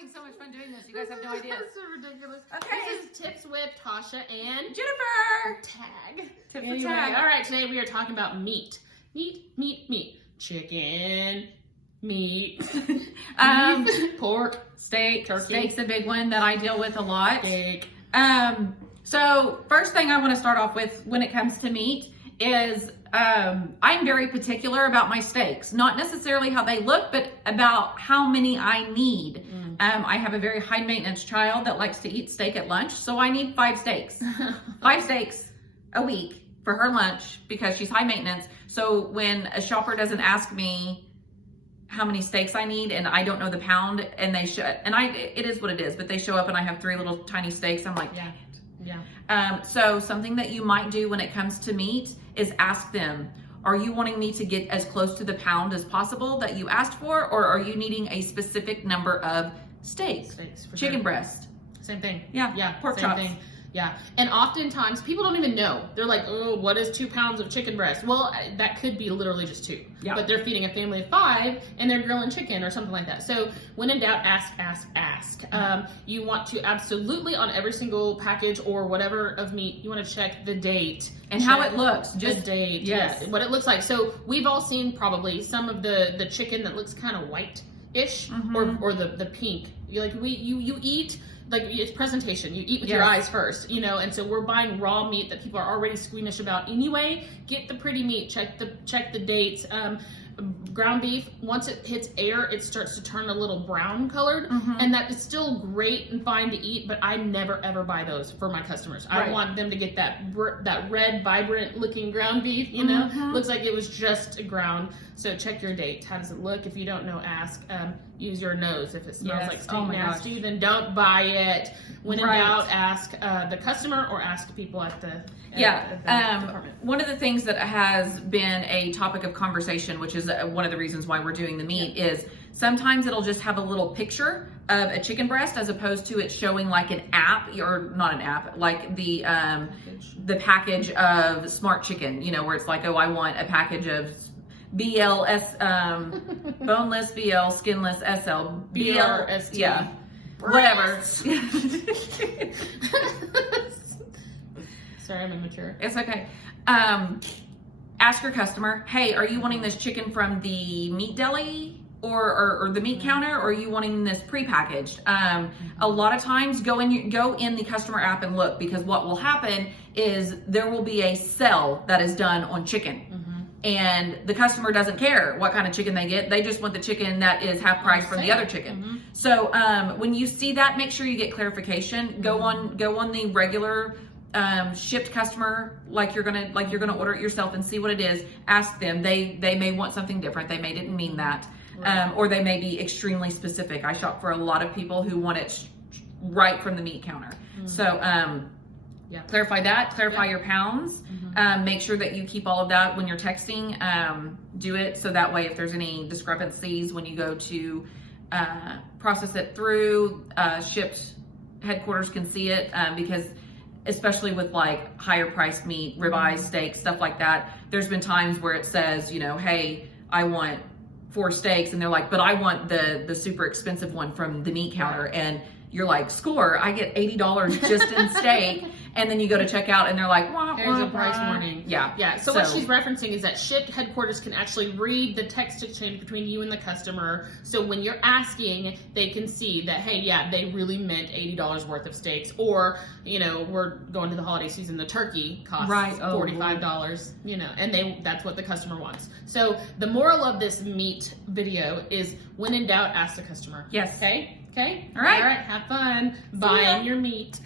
having so much fun doing this. You guys have no idea. That's so ridiculous. Okay. This is Tips with Tasha and Jennifer. TaG. Tip Anyway, for TaG. all right, today we are talking about meat. Meat. Chicken, meat, pork, Steak. turkey. Steak's a big one that I deal with a lot. Steak. So first thing I want to start off with when it comes to meat is I'm very particular about my steaks. Not necessarily how they look, but about how many I need. I have a very high maintenance child that likes to eat steak at lunch, so I need 5 steaks. 5 steaks a week for her lunch because she's high maintenance. So when a shopper doesn't ask me how many steaks I need and I don't know the pound, and they show, and it is what it is, but they show up and I have 3 little tiny steaks, I'm like, dang it. Yeah. So something that you might do when it comes to meat is ask them, are you wanting me to get as close to the pound as possible that you asked for, or are you needing a specific number of steaks? Steaks for Chicken sure. breast. Same thing. Yeah. Pork same chops. thing. Yeah. And oftentimes people don't even know. They're like, oh, what is 2 pounds of chicken breast? Well, that could be literally just 2. Yeah. But they're feeding a family of 5 and they're grilling chicken or something like that. So when in doubt, ask. You want to absolutely on every single package or whatever of meat, you want to check the date. And how it looks. Just the date. Yes. Yeah, what it looks like. So we've all seen probably some of the chicken that looks kind of white-ish or the pink. You eat, like, it's presentation. You eat with your eyes first, you know, and so we're buying raw meat that people are already squeamish about anyway. Get the pretty meat, check the dates. Ground beef, once it hits air, it starts to turn a little brown colored, and that is still great and fine to eat, but I never ever buy those for my customers. Right. I want them to get that red, vibrant looking ground beef, you know, looks like it was just ground. So check your date. How does it look? If you don't know, ask. Use your nose. If it smells like steak nasty, then don't buy it. When in doubt, ask the customer or ask people at the department. One of the things that has been a topic of conversation, which is one of the reasons why we're doing the meat, is sometimes it'll just have a little picture of a chicken breast as opposed to it showing like an app, or not an app, like the package of Smart Chicken, you know, where it's like, oh, I want a package of BLS, boneless, BL, skinless, SL, BRST. yeah, whatever. Sorry, I'm immature. It's okay. Ask your customer, hey, are you wanting this chicken from the meat deli or the meat counter, or are you wanting this prepackaged? A lot of times go in the customer app and look, because what will happen is there will be a sell that is done on chicken. And the customer doesn't care what kind of chicken they get. They just want the chicken that is half price from the other chicken. So when you see that, make sure you get clarification. Go on the regular Shipt customer, like you're gonna order it yourself, and see what it is. Ask them. They may want something different. They may didn't mean that, or they may be extremely specific. I shop for a lot of people who want it right from the meat counter. So clarify that. Clarify your pounds. Make sure that you keep all of that when you're texting. Do it so that way if there's any discrepancies when you go to process it through, Shipt headquarters can see it, because especially with like higher priced meat, ribeyes, steaks, stuff like that, there's been times where it says, you know, hey, I want 4 steaks, and they're like, but I want the super expensive one from the meat counter, and you're like, score, I get $80 just in steak. And then you go to check out and they're like, wah, here's wah, a price wah. warning. Yeah. So what she's referencing is that Shipt headquarters can actually read the text exchange between you and the customer. So when you're asking, they can see that, hey, yeah, they really meant $80 worth of steaks. Or, you know, we're going to the holiday season, the turkey costs $45, you know, and that's what the customer wants. So the moral of this meat video is, when in doubt, ask the customer. Yes. Okay? All right. Have fun buying your meat.